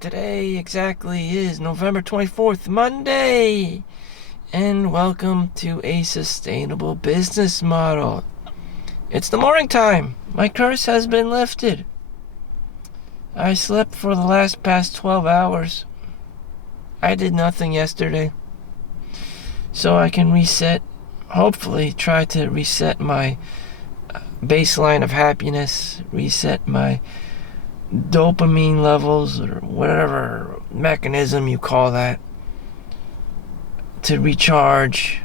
Today exactly is November 24th, Monday. And welcome to a sustainable business model. It's the morning time. My curse has been lifted. I slept for the past 12 hours. I did nothing yesterday. So I can reset, hopefully try to reset my baseline of happiness, reset my dopamine levels, or whatever mechanism you call that, to recharge,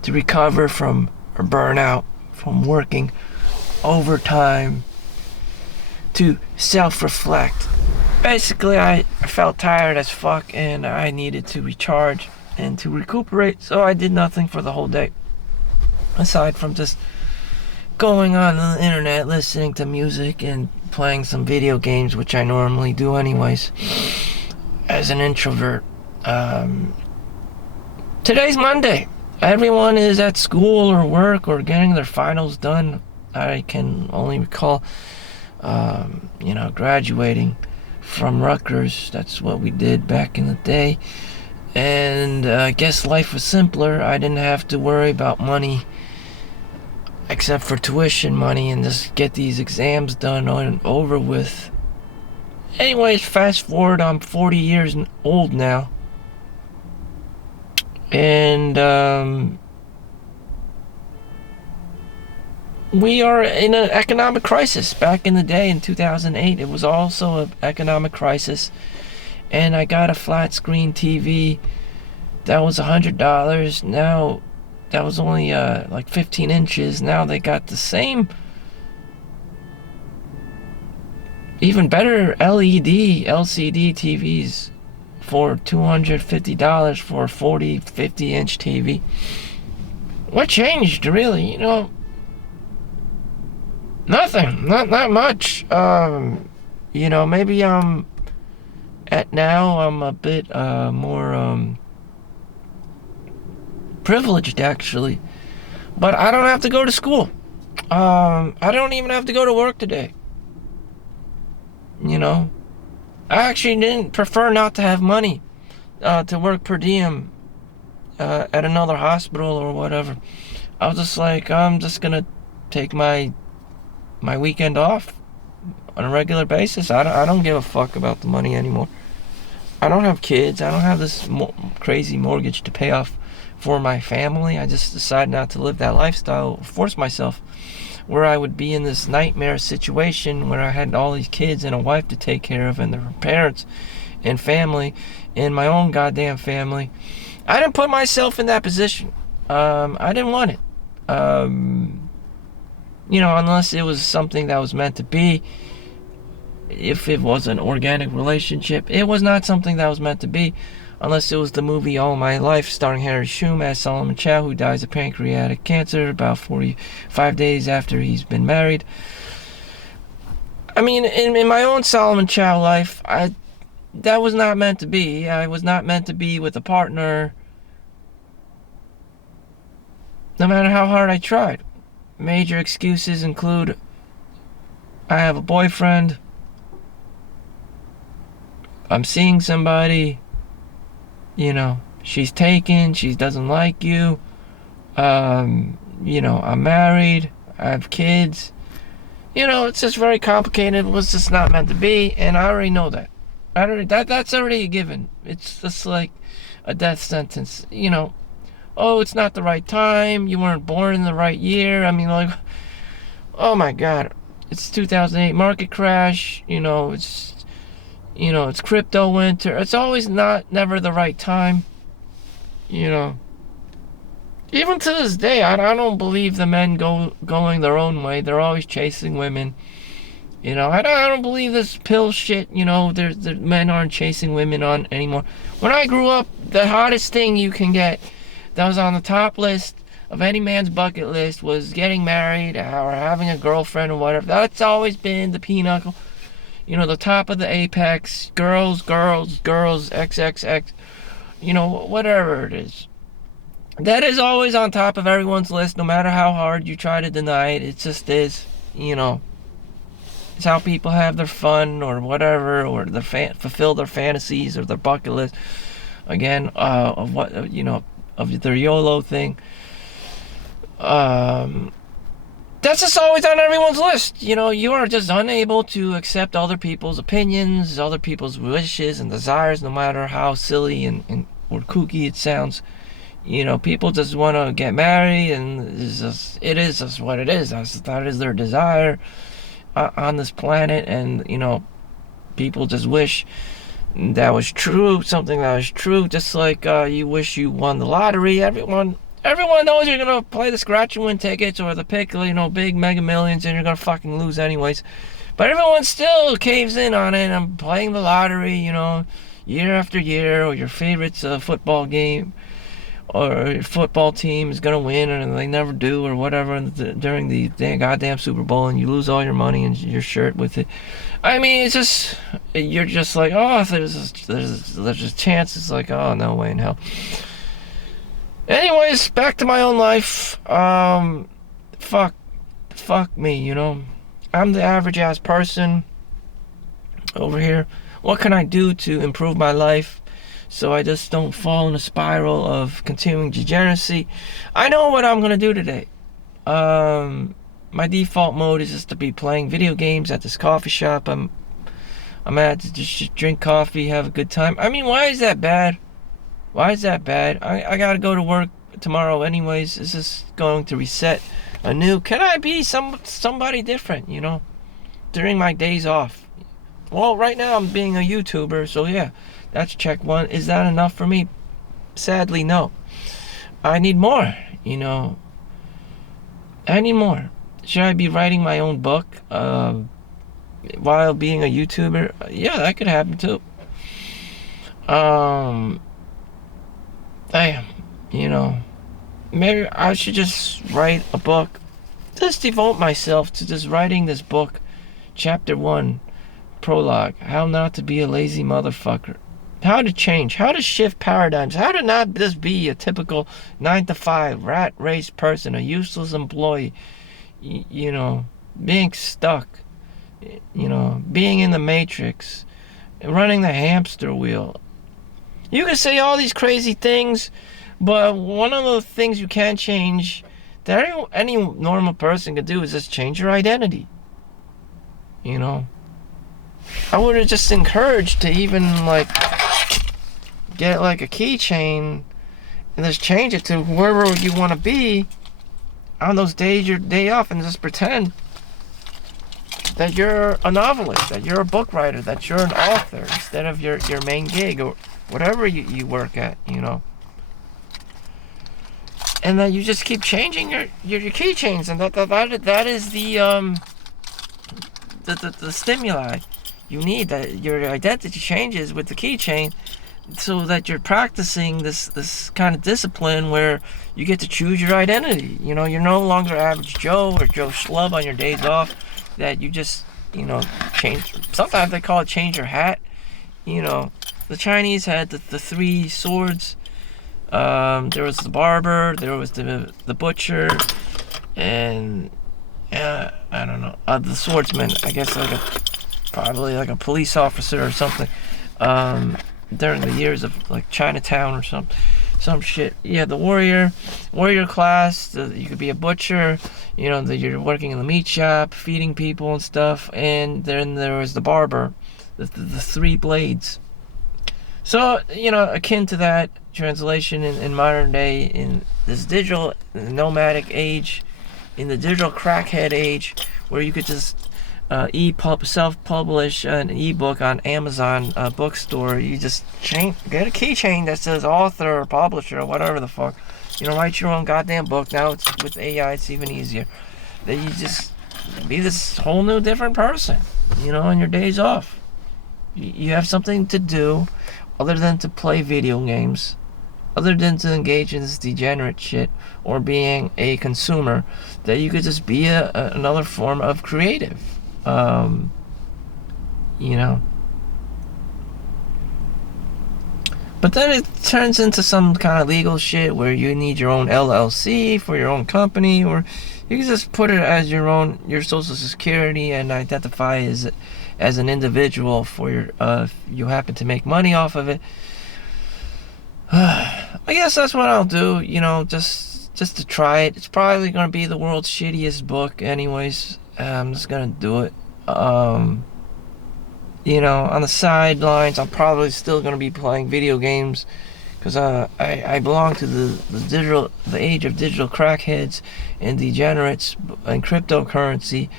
to recover from a burnout, from working overtime, to self-reflect. Basically, I felt tired as fuck and I needed to recharge and to recuperate, so I did nothing for the whole day. Aside from just going on the internet, listening to music, and playing some video games, which I normally do anyways, as an introvert. Today's Monday. Everyone is at school or work or getting their finals done. I can only recall, graduating from Rutgers. That's what we did back in the day. And I guess life was simpler. I didn't have to worry about money, except for tuition money, and just get these exams done and over with. Anyways, fast forward, I'm 40 years old now. And we are in an economic crisis. Back in the day, in 2008, it was also an economic crisis. And I got a flat screen TV that was $100. Now, that was only like 15 inches. Now they got the same, even better LED, LCD TVs for $250 for a 40, 50-inch TV. What changed, really? Nothing. Not much. Maybe I'm a bit more privileged, actually. But I don't have to go to school. I don't even have to go to work today. I actually didn't prefer not to have money to work per diem at another hospital or whatever. I was just like, I'm just gonna take my weekend off on a regular basis. I don't give a fuck about the money anymore. I don't have kids. I don't have this crazy mortgage to pay off for my family. I just decided not to live that lifestyle, force myself, where I would be in this nightmare situation where I had all these kids and a wife to take care of and their parents and family and my own goddamn family. I didn't put myself in that position. I didn't want it. Unless it was something that was meant to be. If it was an organic relationship, it was not something that was meant to be. Unless it was the movie All My Life, starring Harry Shum as Solomon Chau, who dies of pancreatic cancer about 45 days after he's been married. I mean, in my own Solomon Chau life, that was not meant to be. I was not meant to be with a partner, no matter how hard I tried. Major excuses include, I have a boyfriend, I'm seeing somebody, she's taken, she doesn't like you, I'm married, I have kids. It's just very complicated. It was just not meant to be, and I already know that. That's already a given. It's just like a death sentence. Oh, it's not the right time, you weren't born in the right year. I mean, like, oh my God. It's 2008 market crash, it's crypto winter. It's always never the right time. Even to this day, I don't believe the men going their own way. They're always chasing women. I don't believe this pill shit. The men aren't chasing women on anymore. When I grew up, the hottest thing you can get that was on the top list of any man's bucket list was getting married or having a girlfriend or whatever. That's always been the pinnacle. The top of the apex. Girls, XXX. Whatever it is. That is always on top of everyone's list, no matter how hard you try to deny it. It just is, It's how people have their fun or whatever, or fulfill their fantasies or their bucket list. Again, of what, of their YOLO thing. That's just always on everyone's list. You are just unable to accept other people's opinions, other people's wishes and desires, no matter how silly and or kooky it sounds. People just want to get married, and it is just what it is. That is their desire on this planet, and people just wish that was true, something that was true, just like you wish you won the lottery. Everyone knows you're gonna play the scratch and win tickets or the pick, big Mega Millions, and you're gonna fucking lose anyways. But everyone still caves in on it. I'm playing the lottery, year after year, or your favorite football game, or your football team is gonna win, and they never do, or whatever, during the goddamn Super Bowl, and you lose all your money and your shirt with it. I mean, it's just, you're just like, oh, there's a chance. It's like, oh, no way in hell. Anyways, back to my own life. Fuck me, I'm the average ass person over here. What can I do to improve my life so I just don't fall in a spiral of continuing degeneracy? I know what I'm gonna do today. My default mode is just to be playing video games at this coffee shop. I'm at to just drink coffee, have a good time. I mean, why is that bad? Why is that bad? I gotta go to work tomorrow anyways. Is this going to reset anew? Can I be somebody different, during my days off? Well, right now I'm being a YouTuber, so yeah, that's check one. Is that enough for me? Sadly, no. I need more, I need more. Should I be writing my own book while being a YouTuber? Yeah, that could happen too. Maybe I should just write a book. Just devote myself to just writing this book. Chapter 1, prologue. How not to be a lazy motherfucker. How to change. How to shift paradigms. How to not just be a typical 9-to-5 rat race person, a useless employee. Being stuck. Being in the matrix. Running the hamster wheel. You can say all these crazy things, but one of the things you can change that any normal person could do is just change your identity. I would have just encouraged to even get a keychain and just change it to wherever you want to be on those days, your day off, and just pretend that you're a novelist, that you're a book writer, that you're an author instead of your main gig or whatever you work at, and that you just keep changing your keychains, and that is the stimuli you need, that your identity changes with the keychain, so that you're practicing this kind of discipline where you get to choose your identity. You're no longer average Joe or Joe Schlub on your days off, that you just change. Sometimes they call it change your hat. The Chinese had the 3 swords. There was the barber, there was the butcher, and I don't know, the swordsman. I guess probably a police officer or something. During the years of Chinatown or some shit. Yeah, the warrior class. You could be a butcher. You're working in the meat shop, feeding people and stuff. And then there was the barber, the 3 blades. So, akin to that translation in modern day, in this digital nomadic age, in the digital crackhead age, where you could just self-publish an ebook on Amazon bookstore. You just get a keychain that says author or publisher or whatever the fuck. Write your own goddamn book. Now it's with AI, it's even easier. That you just be this whole new different person, on your days off. You have something to do other than to play video games, other than to engage in this degenerate shit or being a consumer, that you could just be another form of creative. But then it turns into some kind of legal shit where you need your own LLC for your own company, or you can just put it as your social security and identify as an individual for your if you happen to make money off of it. I guess that's what I'll do, just to try it. It's probably going to be the world's shittiest book anyways. I'm just going to do it. On the sidelines, I'm probably still going to be playing video games because I belong to the age of digital crackheads and degenerates and cryptocurrency,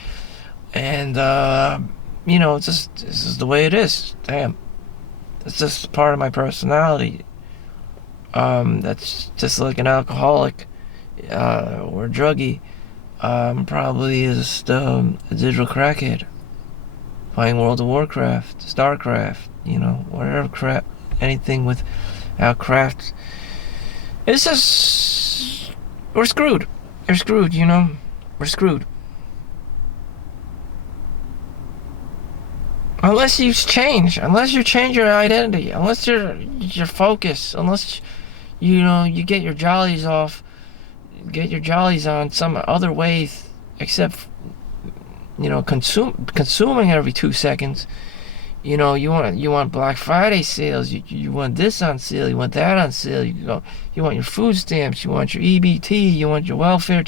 and this is the way it is. Damn, it's just part of my personality. That's just like an alcoholic or a druggie. Probably just a digital crackhead playing World of Warcraft, StarCraft, whatever crap, anything with our craft. It's just, we're screwed. We're screwed, We're screwed. Unless you change your identity, unless your focus, unless you get your jollies off, get your jollies on some other way except consuming every 2 seconds. You want Black Friday sales, you want this on sale, you want that on sale, you want your food stamps, you want your EBT, you want your welfare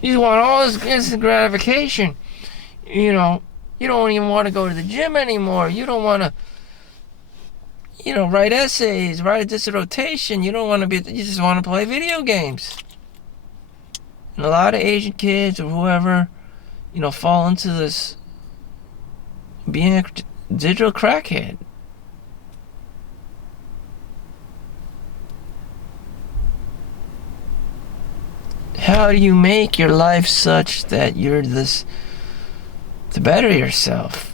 you want all this instant gratification. You don't even want to go to the gym anymore. You don't want to write essays, write a dissertation. You just want to play video games. And a lot of Asian kids or whoever fall into this being a digital crackhead. How do you make your life such that you're this to better yourself?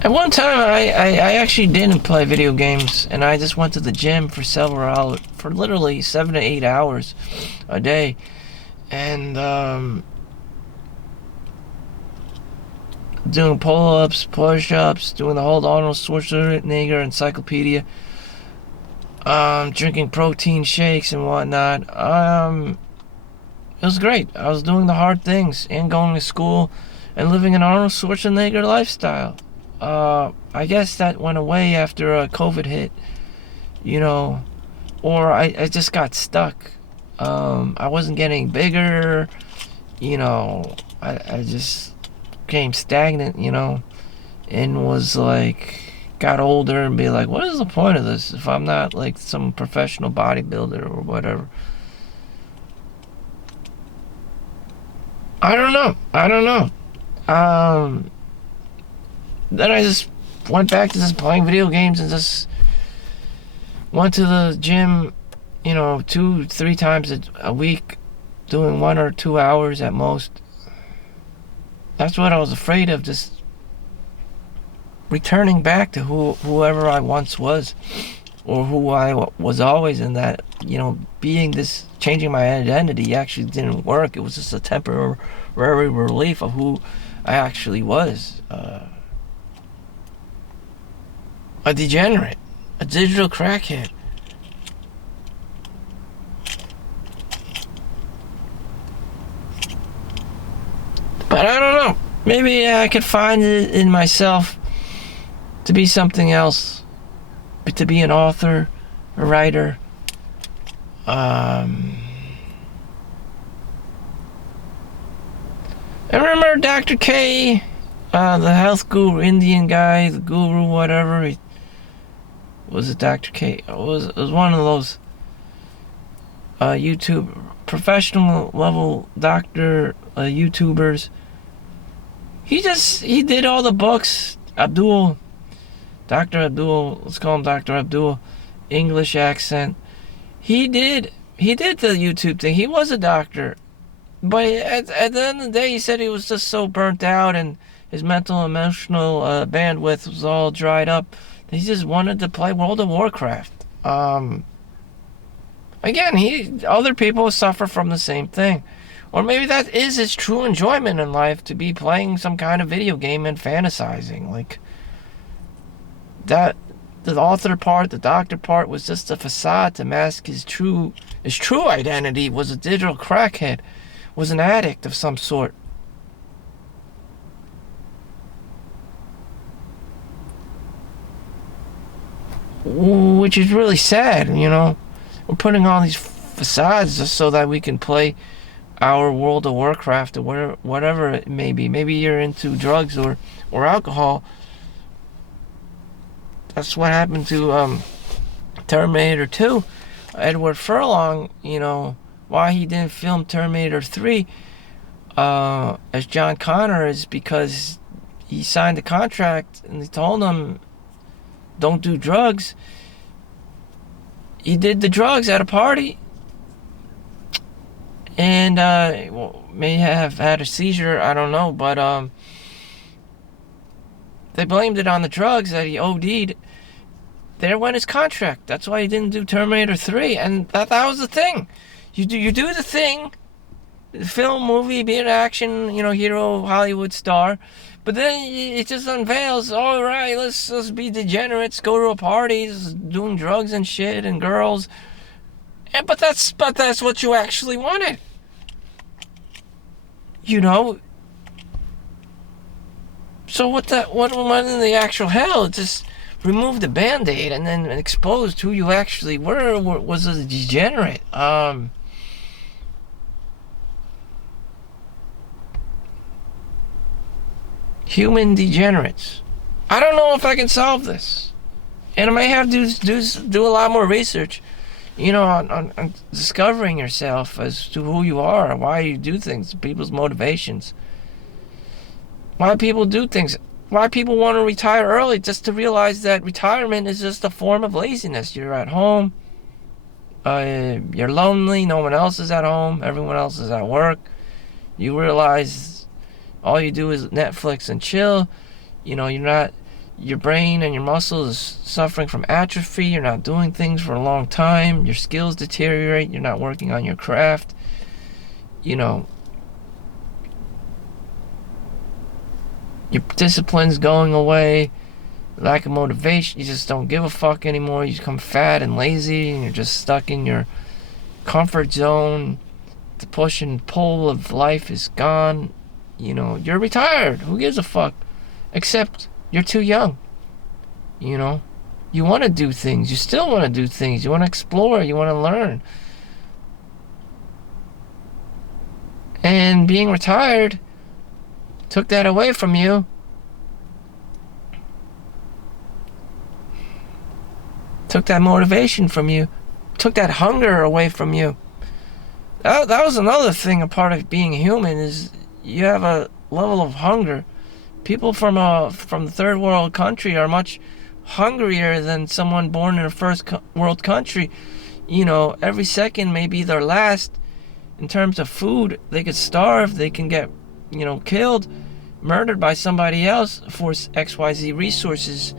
At one time, I actually didn't play video games, and I just went to the gym for several hours, for literally 7 to 8 hours a day, and doing pull-ups, push-ups, doing the whole Arnold Schwarzenegger encyclopedia, drinking protein shakes and whatnot. It was great. I was doing the hard things and going to school and living an Arnold Schwarzenegger lifestyle. I guess that went away after COVID hit, or I just got stuck. I wasn't getting bigger, I just became stagnant, and was like, got older and be like, what is the point of this if I'm not like some professional bodybuilder or whatever? I don't know. Then I just went back to just playing video games and just went to the gym, 2-3 times a week, doing 1 or 2 hours at most. That's what I was afraid of, just returning back to whoever I once was, or who I was always, in that, being this, changing my identity actually didn't work. It was just a temporary relief of who I actually was. A degenerate, a digital crackhead. But I don't know. Maybe I could find it in myself to be something else, to be an author, a writer. I remember Dr. K, the health guru, Indian guy, the guru, whatever. Was it Dr. K? It was one of those YouTube professional level doctor YouTubers. He did all the books. Dr. Abdul, let's call him Dr. Abdul, English accent. He did the YouTube thing. He was a doctor, but at the end of the day, he said he was just so burnt out and his mental, emotional bandwidth was all dried up. He just wanted to play World of Warcraft. Again, other people suffer from the same thing. Or maybe that is his true enjoyment in life, to be playing some kind of video game and fantasizing. Like, that, the author part, the doctor part, was just a facade to mask his true identity. Was a digital crackhead, was an addict of some sort. Which is really sad, you know. We're putting on these facades just so that we can play our World of Warcraft or whatever it may be. Maybe you're into drugs or alcohol. That's what happened to Terminator 2. Edward Furlong, you know, why he didn't film Terminator 3 as John Connor is because he signed a contract and they told him, don't do drugs. He did the drugs at a party and may have had a seizure, I don't know, but they blamed it on the drugs that he OD'd. There went his contract. That's why he didn't do Terminator 3, and that was the thing. You do the thing, film, movie, be an action, you know, hero, Hollywood star, but then it just unveils, all right, let's be degenerates, go to a party, doing drugs and shit and girls, but that's what you actually wanted, you know. So what in the actual hell? Just remove the band-aid and then exposed who you actually were was a degenerate. Human degenerates. I don't know if I can solve this, and I may have to do a lot more research, you know, on discovering yourself as to who you are, why you do things, people's motivations, why people do things, why people want to retire early, just to realize that retirement is just a form of laziness. You're at home, you're lonely, no one else is at home, everyone else is at work. You realize all you do is Netflix and chill. You know, your brain and your muscles is suffering from atrophy. You're not doing things for a long time. Your skills deteriorate. You're not working on your craft. You know, your discipline's going away. Lack of motivation. You just don't give a fuck anymore. You become fat and lazy, and you're just stuck in your comfort zone. The push and pull of life is gone. You know, you're retired. Who gives a fuck? Except you're too young. You know, you want to do things. You still want to do things. You want to explore. You want to learn. And being retired took that away from you. Took that motivation from you. Took that hunger away from you. That was another thing, a part of being human, is you have a level of hunger. People from the third world country are much hungrier than someone born in a first world country. You know, every second may be their last in terms of food. They could starve. They can get, you know, killed, murdered by somebody else for XYZ resources.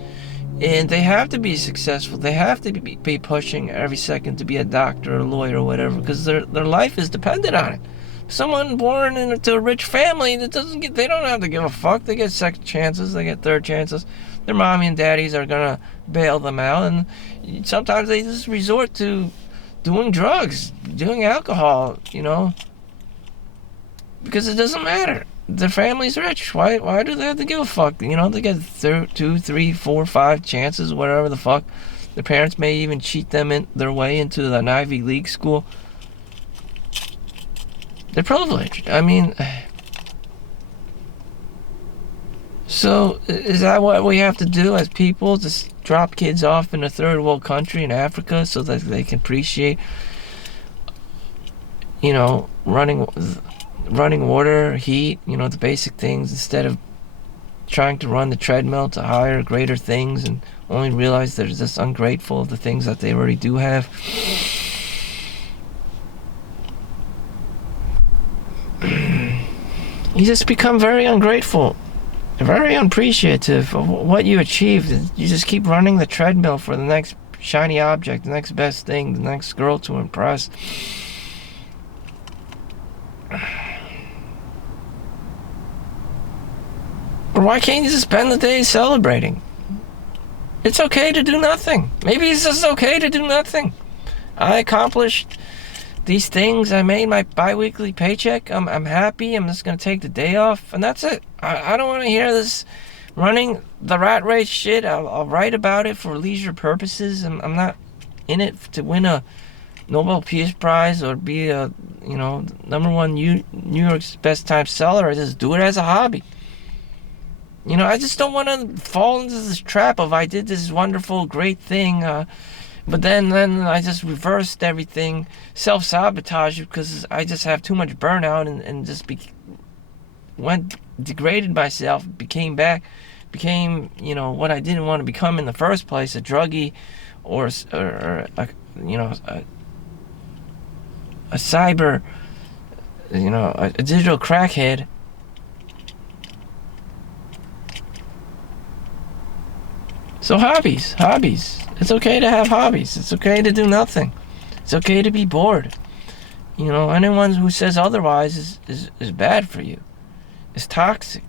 And they have to be successful. They have to be pushing every second to be a doctor or a lawyer or whatever, because their life is dependent on it. Someone born into a rich family that they don't have to give a fuck. They get second chances, they get third chances. Their mommy and daddies are gonna bail them out, and sometimes they just resort to doing drugs, doing alcohol, you know, because it doesn't matter. Their family's rich. Why do they have to give a fuck? You know, they get 2, 3, 4, 5 chances, whatever the fuck. Their parents may even cheat them in their way into an Ivy League school. They're privileged. I mean, so is that what we have to do as people? Just drop kids off in a third world country in Africa so that they can appreciate, you know, running water, heat, you know, the basic things, instead of trying to run the treadmill to higher, greater things, and only realize they're just ungrateful of the things that they already do have. You just become very ungrateful, very unappreciative of what you achieved. You just keep running the treadmill for the next shiny object, the next best thing, the next girl to impress. why can't you just spend the day celebrating? It's okay to do nothing. Maybe it's just okay to do nothing. I accomplished these things. I made my bi-weekly paycheck. I'm happy. I'm just going to take the day off, and that's it. I don't want to hear this running the rat race shit. I'll write about it for leisure purposes. I'm not in it to win a Nobel Peace Prize or be a, #1 New York's best time seller. I just do it as a hobby. I just don't want to fall into this trap of I did this wonderful, great thing, but then I just reversed everything, self-sabotage because I just have too much burnout and just degraded myself, became what I didn't want to become in the first place, a druggie or a cyber, a digital crackhead. So hobbies. It's okay to have hobbies. It's okay to do nothing. It's okay to be bored. Anyone who says otherwise is bad for you. Is toxic.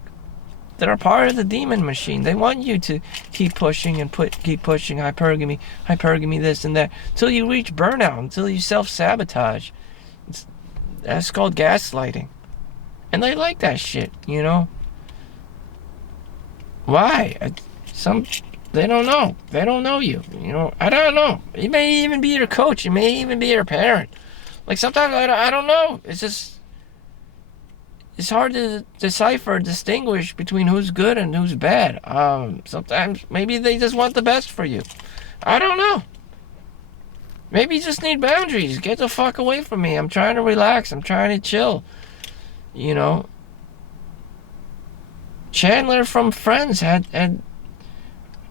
They're a part of the demon machine. They want you to keep pushing and keep pushing, hypergamy, this and that, until you reach burnout, until you self-sabotage. That's called gaslighting. And they like that shit, Why? They don't know. They don't know you. I don't know. It may even be your coach. It may even be your parent. Like, sometimes I don't know. It's hard to distinguish between who's good and who's bad. Sometimes maybe they just want the best for you. I don't know. Maybe you just need boundaries. Get the fuck away from me. I'm trying to relax. I'm trying to chill. Chandler from Friends had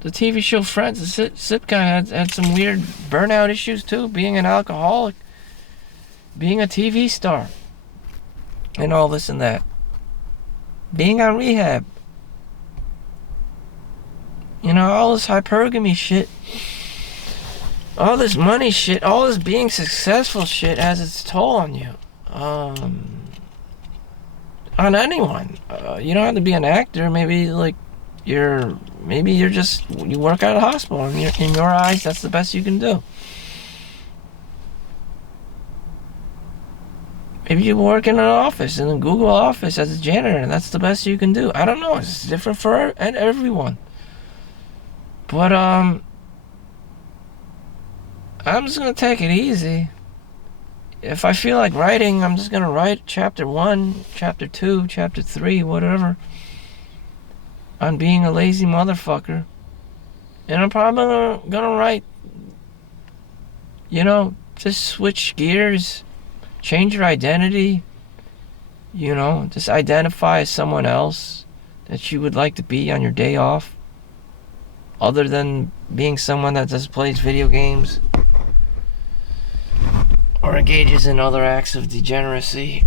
the TV show Friends. The Sip guy had some weird burnout issues too, being an alcoholic, being a TV star, and all this and that. Being on rehab. All this hypergamy shit. All this money shit. All this being successful shit has its toll on you. On anyone. You don't have to be an actor. Maybe you work at a hospital, and in your eyes, that's the best you can do. Maybe you work in an office, in a Google office as a janitor, and that's the best you can do. I don't know. It's different for everyone. But, I'm just going to take it easy. If I feel like writing, I'm just going to write chapter 1, chapter 2, chapter 3, whatever, on being a lazy motherfucker. And I'm probably going to write, just switch gears. Change your identity, just identify as someone else that you would like to be on your day off, other than being someone that just plays video games or engages in other acts of degeneracy.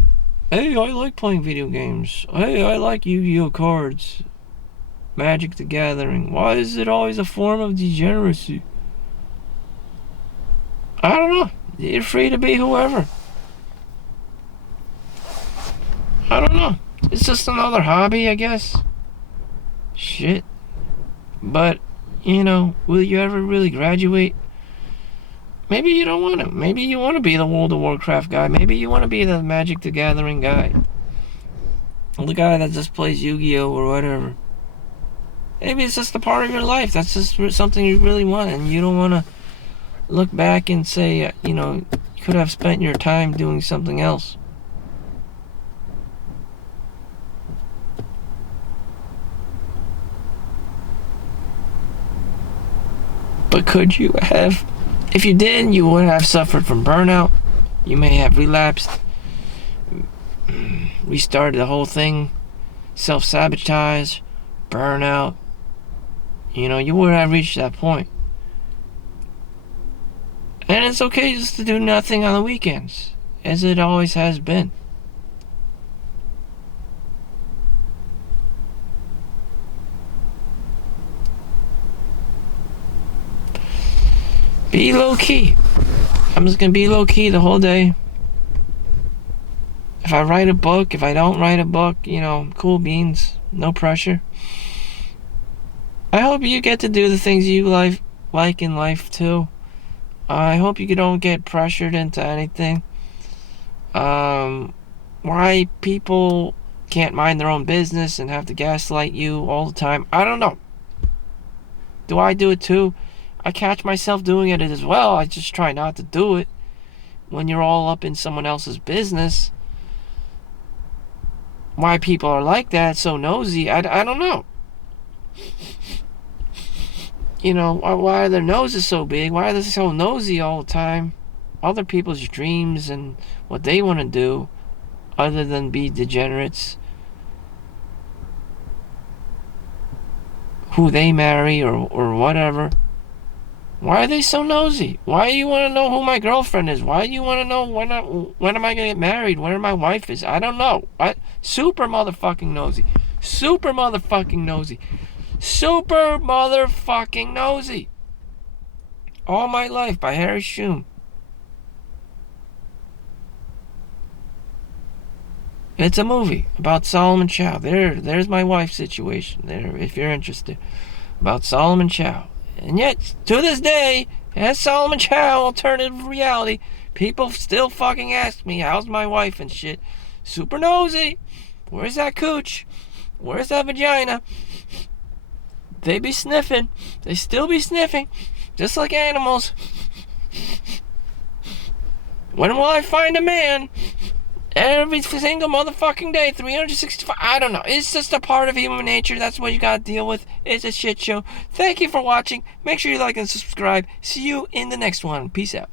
Hey, I like playing video games. Hey, I like Yu-Gi-Oh cards. Magic the Gathering. Why is it always a form of degeneracy? I don't know. You're free to be whoever. I don't know. It's just another hobby, I guess. Shit. But, will you ever really graduate? Maybe you don't want to. Maybe you want to be the World of Warcraft guy. Maybe you want to be the Magic the Gathering guy. The guy that just plays Yu-Gi-Oh or whatever. Maybe it's just a part of your life. That's just something you really want, and you don't want to look back and say, you could have spent your time doing something else. But could you have? If you did, you would have suffered from burnout. You may have relapsed, restarted the whole thing, self-sabotage, burnout. You would have reached that point. And it's okay just to do nothing on the weekends, as it always has been. Be low-key. I'm just gonna be low-key the whole day. If I write a book, if I don't write a book, cool beans, no pressure. I hope you get to do the things you like in life too. I hope you don't get pressured into anything. Why people can't mind their own business and have to gaslight you all the time, I don't know. Do I do it too? I catch myself doing it as well. I just try not to do it. When you're all up in someone else's business, why people are like that, so nosy, I don't know. You know, why are their noses so big? Why are they so nosy all the time? Other people's dreams and what they want to do, other than be degenerates, who they marry or whatever. Why are they so nosy? Why do you want to know who my girlfriend is? Why do you want to know when am I going to get married? Where my wife is? I don't know. Super motherfucking nosy. Super motherfucking nosy. Super motherfucking nosy. All My Life by Harry Shum. It's a movie about Solomon Chau. There's my wife situation there, if you're interested. About Solomon Chau. And yet, to this day, as Solomon Chau alternative reality, people still fucking ask me, how's my wife and shit. Super nosy. Where's that cooch? Where's that vagina? They be sniffing. They still be sniffing. Just like animals. When will I find a man? Every single motherfucking day, 365, I don't know. It's just a part of human nature. That's what you gotta deal with. It's a shit show. Thank you for watching. Make sure you like and subscribe. See you in the next one. Peace out.